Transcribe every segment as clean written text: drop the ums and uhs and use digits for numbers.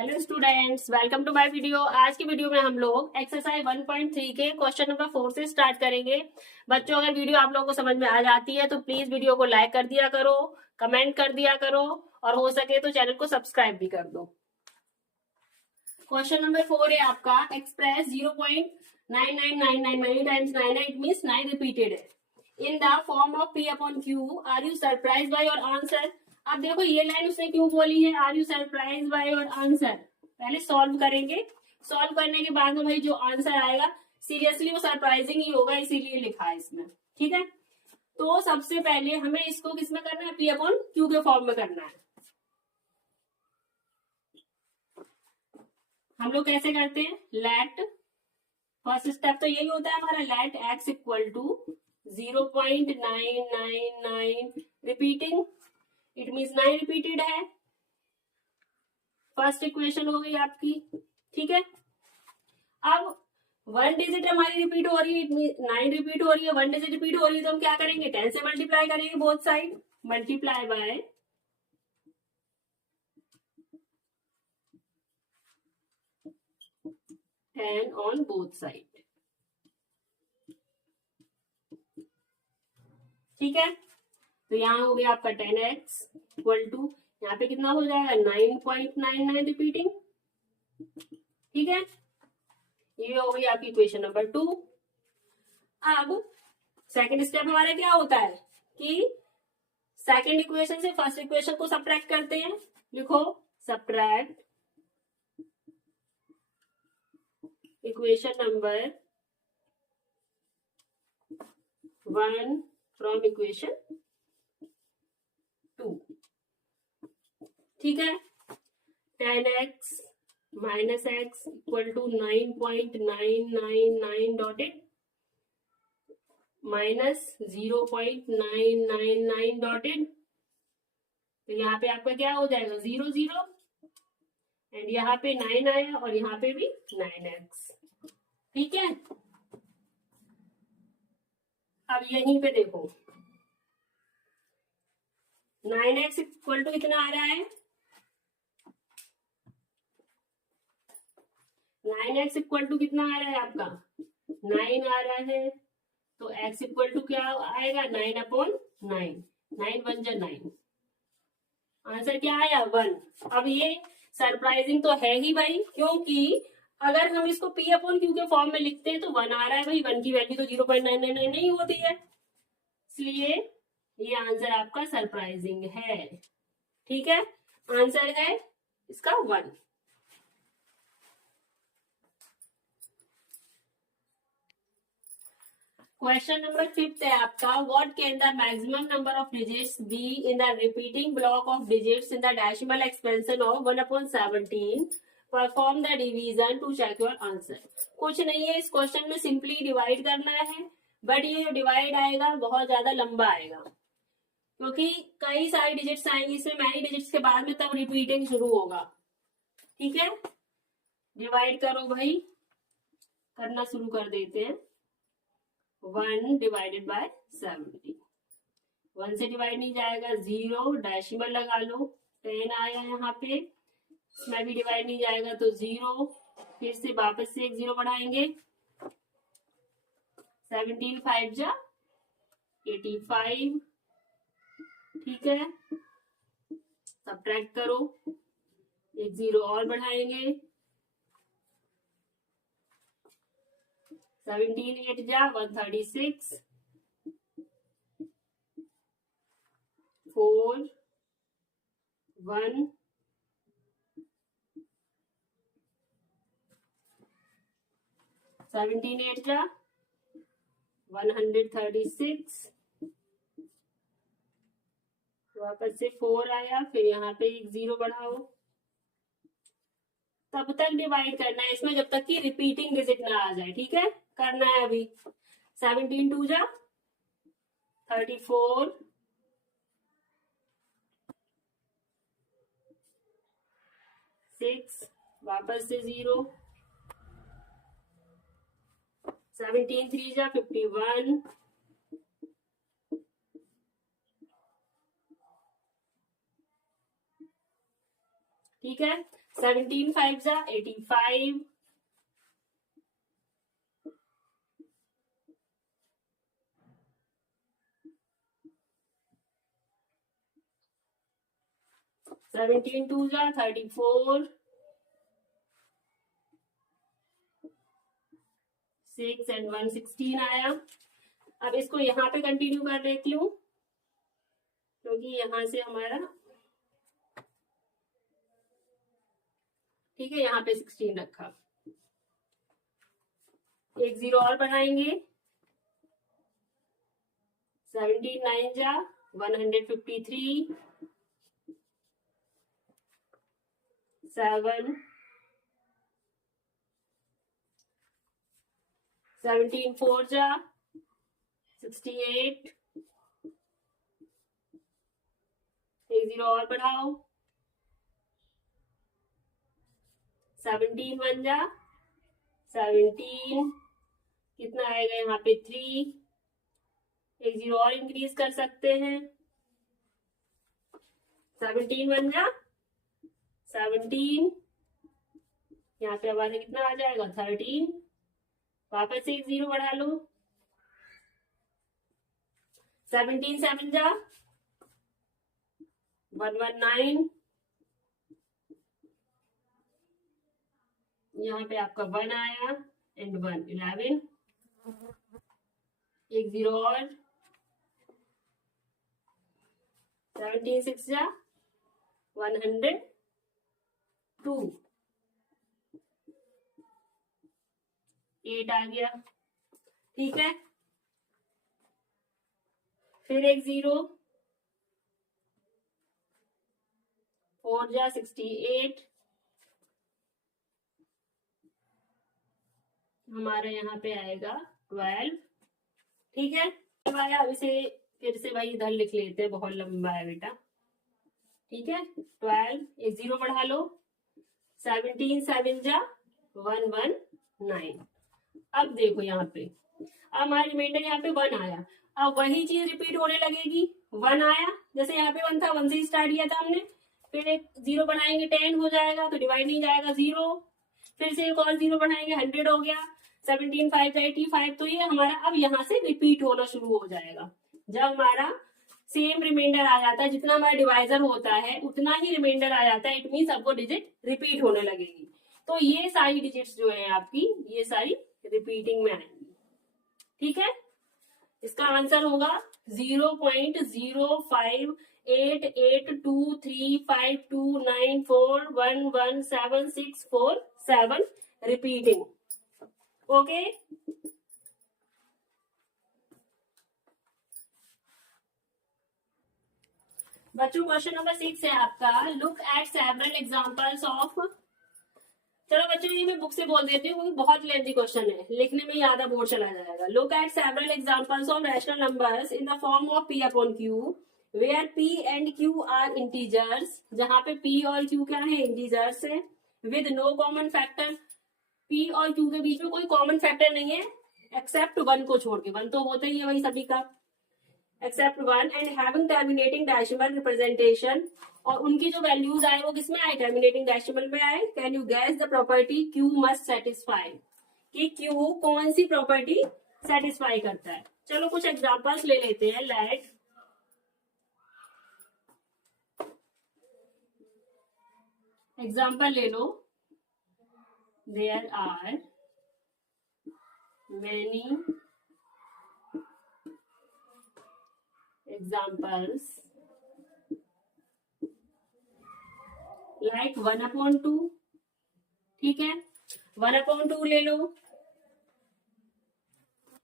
Hello students, welcome to my video. आज की video में हम लोग एक्सरसाइज 1.3 के क्वेश्चन नंबर 4 से स्टार्ट करेंगे। बच्चों, अगर वीडियो आप लोगों को समझ में आ जाती है तो प्लीज वीडियो को लाइक कर दिया करो, कमेंट कर दिया करो और हो सके तो चैनल को सब्सक्राइब भी कर दो। क्वेश्चन नंबर 4 है आपका, express 0.9999 many times 9 it means 9 repeated है in the form of P upon Q। Are you surprise by your answer. अब देखो ये लाइन उसने क्यों बोली है, are you surprise by your answer. पहले सॉल्व करेंगे, सॉल्व करने के बाद में भाई जो आंसर आएगा सीरियसली वो सरप्राइजिंग ही होगा, इसीलिए लिखा है इसमें। ठीक है, तो सबसे पहले हमें इसको किसमें करना है, P upon Q के फॉर्म में करना है। हम लोग कैसे करते हैं, लेट, फर्स्ट स्टेप तो यही होता है हमारा, let x equal to 0.999 repeating, it means 9 repeated है। फर्स्ट इक्वेशन हो गई आपकी। ठीक है, अब 1 डिजिट हमारी रिपीट हो रही है, इट मीन 9 रिपीट हो रही है, 1 डिजिट रिपीट हो रही है, तो हम क्या करेंगे, 10 से मल्टीप्लाई करेंगे both side, multiply by 10 on both side. ठीक है, तो यहाँ हो गया आपका 10x इक्वल टू, यहाँ पे कितना हो जाएगा 9.99 रिपीटिंग। ठीक है, ये हो गई आपकी इक्वेशन नंबर 2। अब सेकंड स्टेप हमारा क्या होता है कि सेकंड इक्वेशन से फर्स्ट इक्वेशन को सब्ट्रैक्ट करते हैं। लिखो, subtract equation number 1 from equation 2। ठीक है, 10x minus x equal to 9.999 dotted minus 0.999 dotted, तो यहाँ पे आपका क्या हो जाएगा 0 0 एंड यहाँ पे 9 आया और यहाँ पे भी 9x। ठीक है, अब यहीं पे देखो 9x इक्वल टू कितना आ रहा है, 9x इक्वल टू कितना आ रहा है आपका 9 आ रहा है, तो x इक्वल टू क्या आएगा 9 अपॉन 9, 9 1 जा 9, आंसर क्या आया 1। अब ये सरप्राइजिंग तो है ही भाई, क्योंकि अगर हम इसको P अपॉन Q के फॉर्म में लिखते हैं तो 1 आ रहा है भाई, 1 की वैल्यू तो 0.999 नहीं होती है, इसलिए ये आंसर आपका सरप्राइजिंग है। ठीक है, आंसर है इसका 1। क्वेश्चन नंबर 5 है आपका, what can the maximum number of digits be in the repeating block of digits in the decimal expansion of 1/17। Perform the division to check your answer. कुछ नहीं है, इस क्वेश्चन में सिंपली डिवाइड करना है, but ये जो डिवाइड आएगा बहुत ज्यादा लंबा आएगा, क्योंकि कई सारी डिजिट्स आएंगी इसमें, मैनी डिजिट्स के बाद में तब रिपीटिंग शुरू होगा। ठीक है, डिवाइड करो भाई, करना शुरू कर देते हैं। 1 डिवाइडेड बाय 70, 1 से डिवाइड नहीं जाएगा, 0 डेसिमल लगा लो, 10 आया यहाँ पे, इसमें भी डिवाइड नहीं जाएगा तो 0, फिर से वापस से एक 0 बढ़ाएंगे, 17 5 जा 85। ठीक है, सब्ट्रैक्ट करो, एक 0 और बढ़ाएंगे, 17 8 जा 136, 4 1 17 8 जा 136, वापस से 4 आया, फिर यहाँ पे एक 0 बढ़ाओ, तब तक डिवाइड करना है इसमें जब तक कि रिपीटिंग डिजिट ना आ जाए। ठीक है, करना है अभी। 17 2 जा 34, 6 वापस से 0, 17 3 जा 51, 5 ठीक है, 17 5 जा 85, 17 2 जा 34, 6 and 1 16 आया। अब इसको यहाँ पे कंटिन्यू कर लेती हूँ, क्योंकि यहाँ से हमारा ठीक है, यहाँ पे 16 रखा। एक 0 और बढ़ाएंगे, 17 9 जा 153, 7, 17 4 जा 68, एक 0 और बढ़ाओ, 17 1 जा 17, कितना आएगा यहाँ पे 3, एक 0 और इंक्रीज कर सकते हैं, 17 1 जा 17, यहाँ पे हमारा कितना आ जाएगा 13, वापस से एक 0 बढ़ा लो, 17 7 जा 119, यहाँ पे आपका 1 आया एंड 1 11, एक 0 और, 17 6 जा 102, 8 आ गया। ठीक है, फिर एक 0, 4 जा 68, हमारा यहाँ पे आएगा 12। ठीक है, अब इसे फिर से भाई इधर लिख लेते हैं, बहुत लंबा है बेटा। ठीक है, 12, एक 0 बढ़ा लो, 17 7 जा 119। अब देखो यहाँ पे, अब हमारा रिमाइंडर यहाँ पे 1 आया, अब वही चीज रिपीट होने लगेगी। 1 आया, जैसे यहाँ पे 1 था, 1 से स्टार्ट किया था हमने, फिर एक 0 बनाएंगे 10 हो जाएगा, तो डिवाइड नहीं जाएगा 0, फिर से एक और 0 बनाएंगे 100 हो गया, 17 5 85, तो ये हमारा अब यहाँ से रिपीट होना शुरू हो जाएगा। जब हमारा सेम रिमाइंडर आ जाता है, जितना हमारा डिवाइजर होता है उतना ही रिमाइंडर आ जाता है, इट मीन सबको डिजिट रिपीट होने लगेगी। तो ये सारी डिजिट्स जो है आपकी, ये सारी रिपीटिंग में आएंगी। ठीक है, इसका आंसर होगा 0.058823529411767 रिपीटिंग। ओके, बच्चों क्वेश्चन नंबर 6 है आपका, look at several examples of. चलो बच्चों, ये मैं बुक से बोल देती हूँ क्योंकि बहुत लेंथी क्वेश्चन है, लिखने में आधा बोर्ड चला जाएगा। Look at several examples of rational numbers in the form of p upon q where p and q are integers, जहां पे p और q क्या है, इंटीजर्स है, with no common factor. p और q के बीच में कोई कॉमन फैक्टर नहीं है एक्सेप्ट 1 को छोड़ के, 1 तो होता ही है वही सभी का, except 1, and having terminating decimal representation, और उनकी जो वैल्यूज आए वो किसमें आए, टर्मिनेटिंग डेसिमल में आए। Can you gas the property Q must satisfy, कि Q कौन सी प्रॉपर्टी सेटिस्फाई करता है। चलो कुछ एग्जांपल्स ले लेते हैं। लेट एग्जांपल ले लो, there are many examples like 1/2, ठीक है, 1/2 ले लो,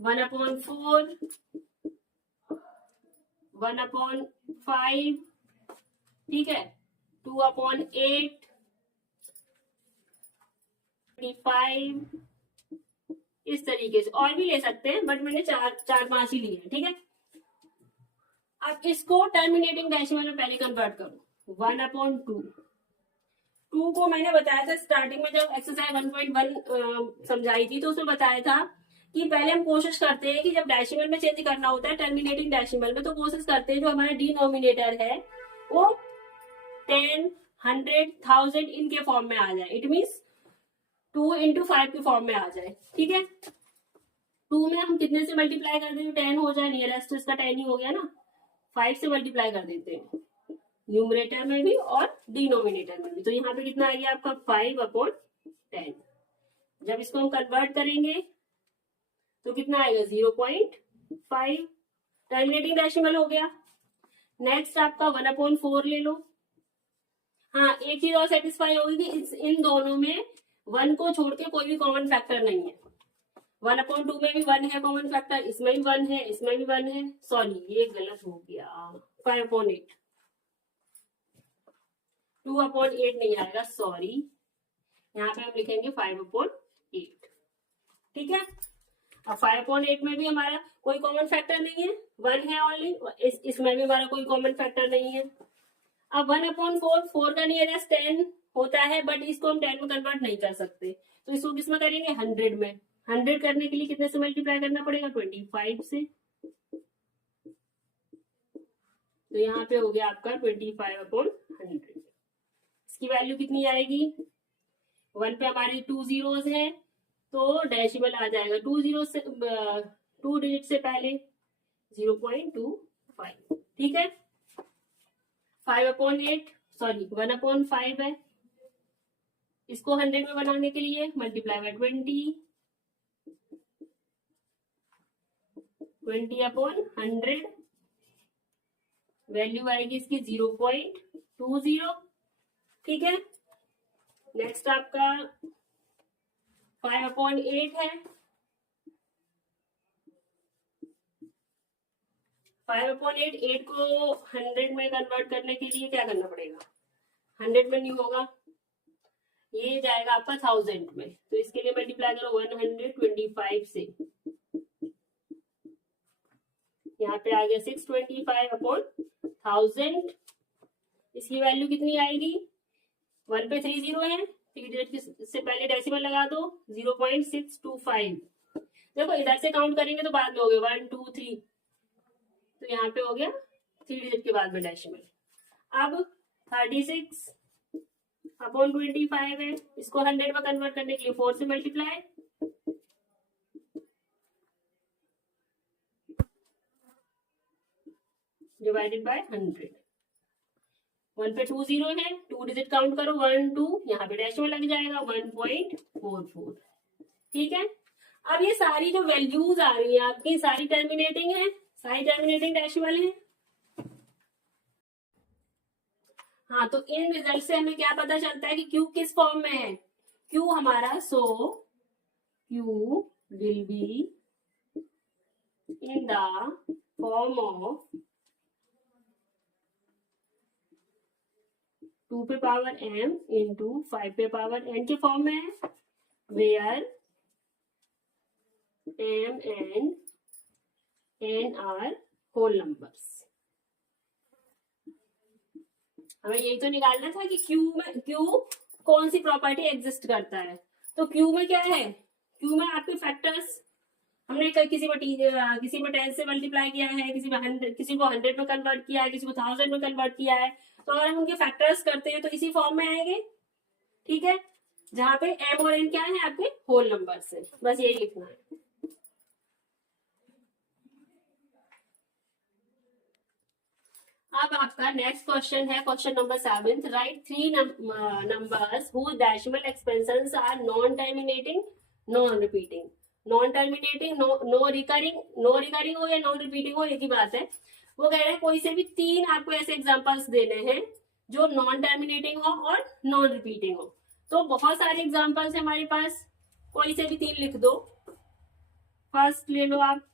1/4, 1/5, ठीक है, 2/8, 25, इस तरीके से और भी ले सकते हैं, बट मैंने 4-5 ही लिए हैं। ठीक है, अब इसको टर्मिनेटिंग डेसिमल में पहले कन्वर्ट करो। 1/2, 2 को मैंने बताया था स्टार्टिंग में जब एक्सरसाइज 1.1 समझाई थी, तो उसमें बताया था कि पहले हम कोशिश करते हैं कि जब डेसिमल में चेंज करना होता है टर्मिनेटिंग डेसिमल में, तो कोशिश करते हैं जो हमारा डिनोमिनेटर है वो 10, 100, 1000 इनके फॉर्म में आ जाए, इट मीन्स 2 into 5 के फॉर्म में आ जाए, ठीक है। 2 में हम कितने से मल्टीप्लाई कर दें, 10 हो जाए, नियरेस्ट इसका 10 ही हो गया ना, 5 से मल्टीप्लाई कर देते हैं न्यूमरेटर में भी और डिनोमिनेटर में भी। तो यहाँ पे कितना आ गया आपका 5/10। जब इसको हम कन्वर्ट करेंगे तो कितना आएगा 0.5, टर्मिनेटिंग डेसिमल हो गया। नेक्स्ट आपका 1/4 ले लो। हाँ, एक चीज और सेटिस्फाई होगी कि इन दोनों में 1 को छोड़ के कोई भी कॉमन फैक्टर नहीं है। 1/2 में भी 1 है कॉमन फैक्टर, इसमें भी 1 है, इसमें भी 1 है। सॉरी, ये गलत हो गया, 5/8, 2/8 नहीं आएगा, सॉरी, यहाँ पे हम लिखेंगे 5/8, ठीक है। अब 5/8 में भी हमारा कोई कॉमन फैक्टर नहीं है, 1 है ओनली, इसमें भी हमारा कोई कॉमन फैक्टर नहीं है। अब 1/4, 4 का नियरेस्ट 10 होता है, बट इसको हम 10 में कन्वर्ट नहीं कर सकते, तो इसको किसमें करेंगे 100 में। 100 करने के लिए कितने से मल्टीप्लाई करना पड़ेगा 25 से, तो यहाँ पे हो गया आपका 25/100। इसकी वैल्यू कितनी आएगी, 1 पे हमारी 2 zeros है तो डेसिमल आ जाएगा 2 जीरो से 2 डिजिट से पहले 0.25, ठीक है। 5/8 सॉरी 1/5 है, इसको 100 में बनाने के लिए मल्टीप्लाई बाय 20/100, वैल्यू आएगी इसकी 0.20, ठीक है। नेक्स्ट आपका 5/8 है, 5/8, 8 को 100 में कन्वर्ट करने के लिए क्या करना पड़ेगा, 100 में नहीं होगा, ये जाएगा आपका 1000 में, तो इसके लिए मल्टीप्लाई करो 125 से, यहाँ पे आ गया 625/1000। इसकी वैल्यू कितनी आएगी, 1 पे 3 जीरो है, 3 डिजिट से पहले डेसिमल लगा दो 0.625। देखो इधर से काउंट करेंगे तो बाद में हो गया 1 2 3, तो यहाँ पे हो गया 3 डिजिट के बाद में डेसिमल। अब 36/25 है, इसको 100 में कन्वर्ट करने के लिए 4 से मल्टीप्लाई, डिवाइडेड बाय 100। 1 पे 2 जीरो है, 2 डिजिट काउंट करो 1 2, यहाँ पे डेसिमल लग जाएगा 1.44, ठीक है। अब ये सारी जो वैल्यूज आ रही है आपकी सारी टर्मिनेटिंग है, सारी टर्मिनेटिंग डेसिमल है। हाँ, तो इन रिजल्ट से हमें क्या पता चलता है कि क्यू किस फॉर्म में है, क्यू हमारा, so Q will be in the form of 2 पे पावर m इंटू 5 पे पावर n के फॉर्म में है, where m and n are whole numbers. हमें यही तो निकालना था कि क्यू कौन सी प्रॉपर्टी एग्जिस्ट करता है। तो क्यू में क्या है, क्यू में आपके फैक्टर्स, हमने किसी में 10 से मल्टीप्लाई किया है, किसी को 100 में कन्वर्ट किया है, किसी को 1000 में कन्वर्ट किया है, तो अगर हम उनके फैक्टर्स करते हैं तो इसी फॉर्म में आएंगे, ठीक है, जहां पे m और n क्या है आपके होल नंबर से, बस यही लिखना है। अब आपका नेक्स्ट क्वेश्चन है question number 7, write 3 numbers whose decimal expansions are non terminating non repeating। Non terminating no recurring हो या नॉन रिपीटिंग हो, एक ही बात है। वो कह रहे हैं कोई से भी 3 आपको ऐसे एग्जांपल्स देने हैं जो नॉन टर्मिनेटिंग हो और नॉन रिपीटिंग हो। तो बहुत सारे एग्जांपल्स है हमारे पास, कोई से भी 3 लिख दो। फर्स्ट ले लो आप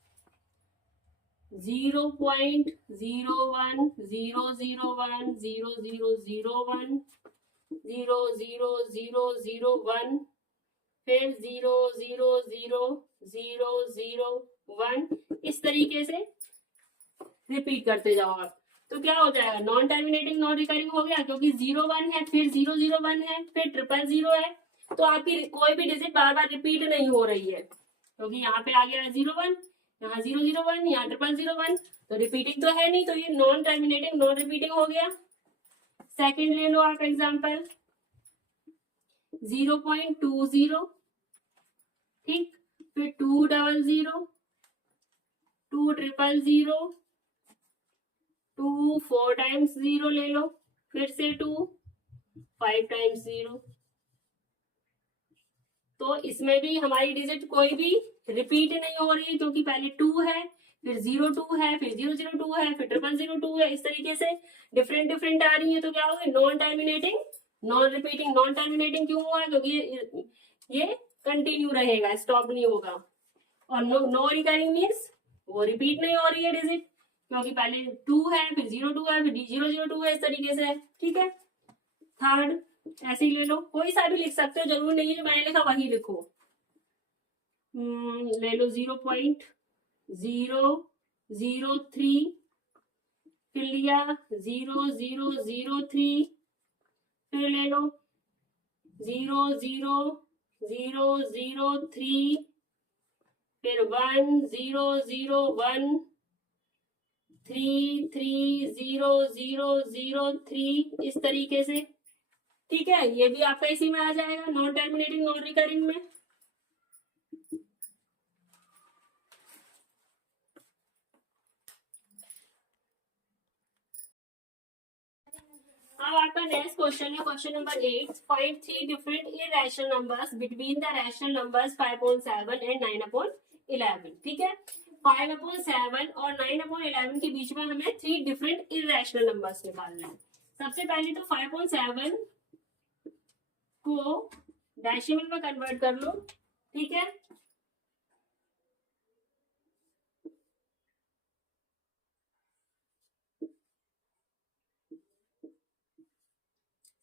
0.01 001 0001 0001 00001, फिर 0000001, इस तरीके से रिपीट करते जाओ आप। तो क्या हो जाएगा, नॉन टर्मिनेटिंग नॉन रिकरिंग हो गया, क्योंकि 01 है, फिर 001 है, फिर 000 है, तो आपकी कोई भी डिजिट बार बार रिपीट नहीं हो रही है, क्योंकि यहाँ पे आ गया 01, यहाँ 001, यहाँ 001, तो रिपीटिंग तो है नहीं, तो ये नॉन टर्मिनेटिंग नॉन रिपीटिंग हो गया। सेकंड ले लो आप एग्जांपल 0.20, ठीक, फिर 200, 200, 2 4 टाइम्स 0 ले लो, फिर से 2 5 टाइम्स 0। तो इसमें भी हमारी डिजिट कोई भी रिपीट नहीं हो रही है, क्योंकि पहले 2 है, फिर 02 है, फिर 002 है, फिर 0002 है, इस तरीके से डिफरेंट डिफरेंट आ रही है। तो क्या होगा, non terminating non repeating. Non terminating क्यों हुआ, क्योंकि ये कंटिन्यू रहेगा, स्टॉप नहीं होगा। और नो रिकरिंग मीन्स वो रिपीट नहीं हो रही है डिजिट, क्योंकि पहले 2 है, फिर 02 है, फिर 002 है, इस तरीके से। ठीक है, थर्ड ऐसे ही ले लो, कोई सा भी लिख सकते हो, जरूर नहीं है जो मैंने लिखा वही लिखो। ले लो 0.003, फिर लिया 0003, फिर ले लो 00003, फिर 1001, 330003, इस तरीके से। ठीक है, ये भी आपका इसी में आ जाएगा, नॉन टर्मिनेटिंग नॉन रिकरिंग में। अब आपका नेक्स्ट क्वेश्चन है question number 8, find 3 different irrational numbers between the rational numbers 5/7 and 9/11। ठीक है, 5/7 और 9/11 के बीच में हमें 3 डिफरेंट इरैशनल नंबर्स निकालना है। सबसे पहले तो 5/7 को डेसिमल में कन्वर्ट कर लो। ठीक है,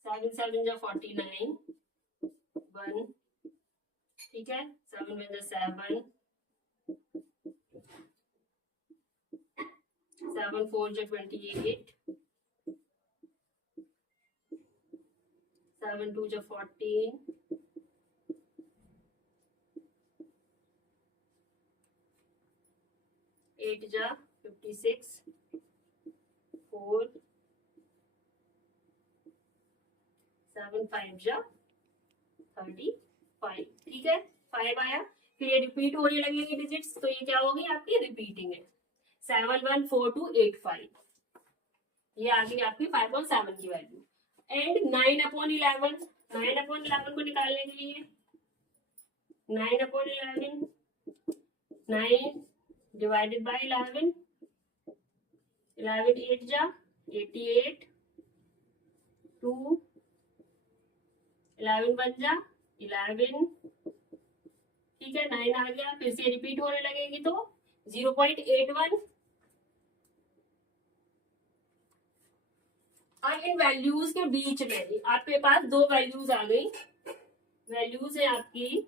7 7 जा 49, 1, ठीक है, 7 1 जा 7, 7 4 जा 28, 7 2 जा 14, 8 जा 56, 4, 7 5 जा 35। ठीक है, 5 आया, फिर ये रिपीट होने लगेगी डिजिट्स, तो ये क्या होगी आपकी रिपीटिंग है। 71428 ये आ गई आपकी 5/7 की वैल्यू। एंड 9/11, 9/11 को निकालने के लिए 9/11, 9 डिवाइडेड बाय 11, 11 8 जा 88, 2 11 1 जा 11, ठीक है, 9 आ गया, फिर से रिपीट होने लगेगी तो 0.81। अब इन वैल्यूज के बीच में आपके पास दो वैल्यूज आ गई। वैल्यूज है आपकी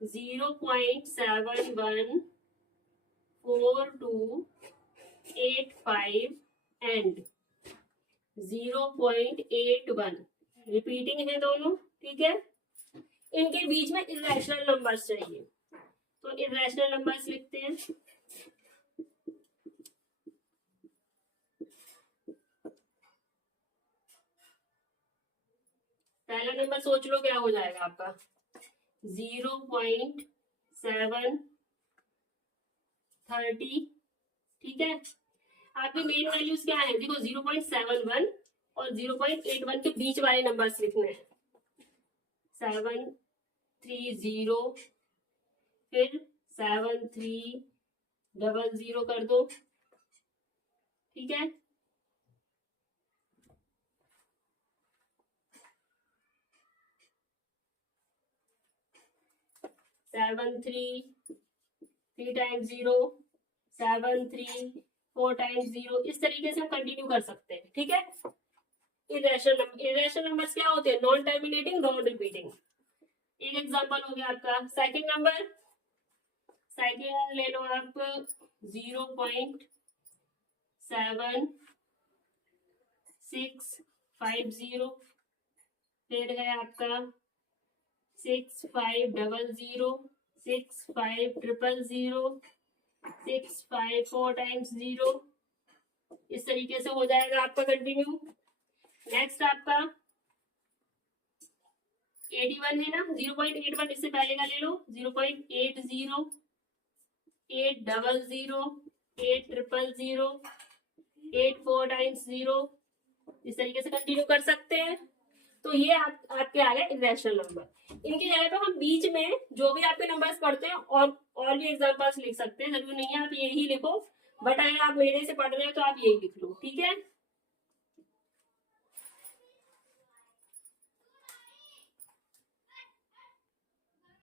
0.714285 एंड 0.81, रिपीटिंग है दोनों। ठीक है, इनके बीच में इर्रेशनल नंबर्स चाहिए, तो इर्रेशनल नंबर्स लिखते हैं। पहला नंबर सोच लो क्या हो जाएगा आपका 0.730। ठीक है, आपकी मेन वैल्यूज क्या है, देखो 0.71 और 0.81 के बीच वाले नंबर्स लिखने हैं। 730, फिर 7300 कर दो। ठीक है, 7 3 3 टाइम्स 0, 7 3 4 टाइम्स 0, इस तरीके से हम कंटिन्यू कर सकते हैं। ठीक है, इरेशनल नंबर्स क्या होते हैं, नॉन टर्मिनेटिंग नॉन रिपीटिंग। एक एग्जांपल हो गया आपका सेकंड नंबर, सेकंड ले लो आप 0.7650, फिर है आपका 6500, 6500, 6 5 4 टाइम्स 0, इस तरीके से हो जाएगा आपका कंटिन्यू। नेक्स्ट आपका 81 है ना, 0.81 इससे पहले का ले लो, 0.80, 800, 8000, 8490, इस तरीके से कंटिन्यू कर सकते हैं। तो ये आपके आ गए इरेशनल नंबर। इनकी जगह पे हम बीच में जो भी आपके नंबर्स पढ़ते हैं और भी एग्जांपल्स लिख सकते हैं, जरूरी नहीं है आप यही लिखो, बट अगर आप मेरे से पढ़ रहे हो तो आप यही लिख लो, ठीक है।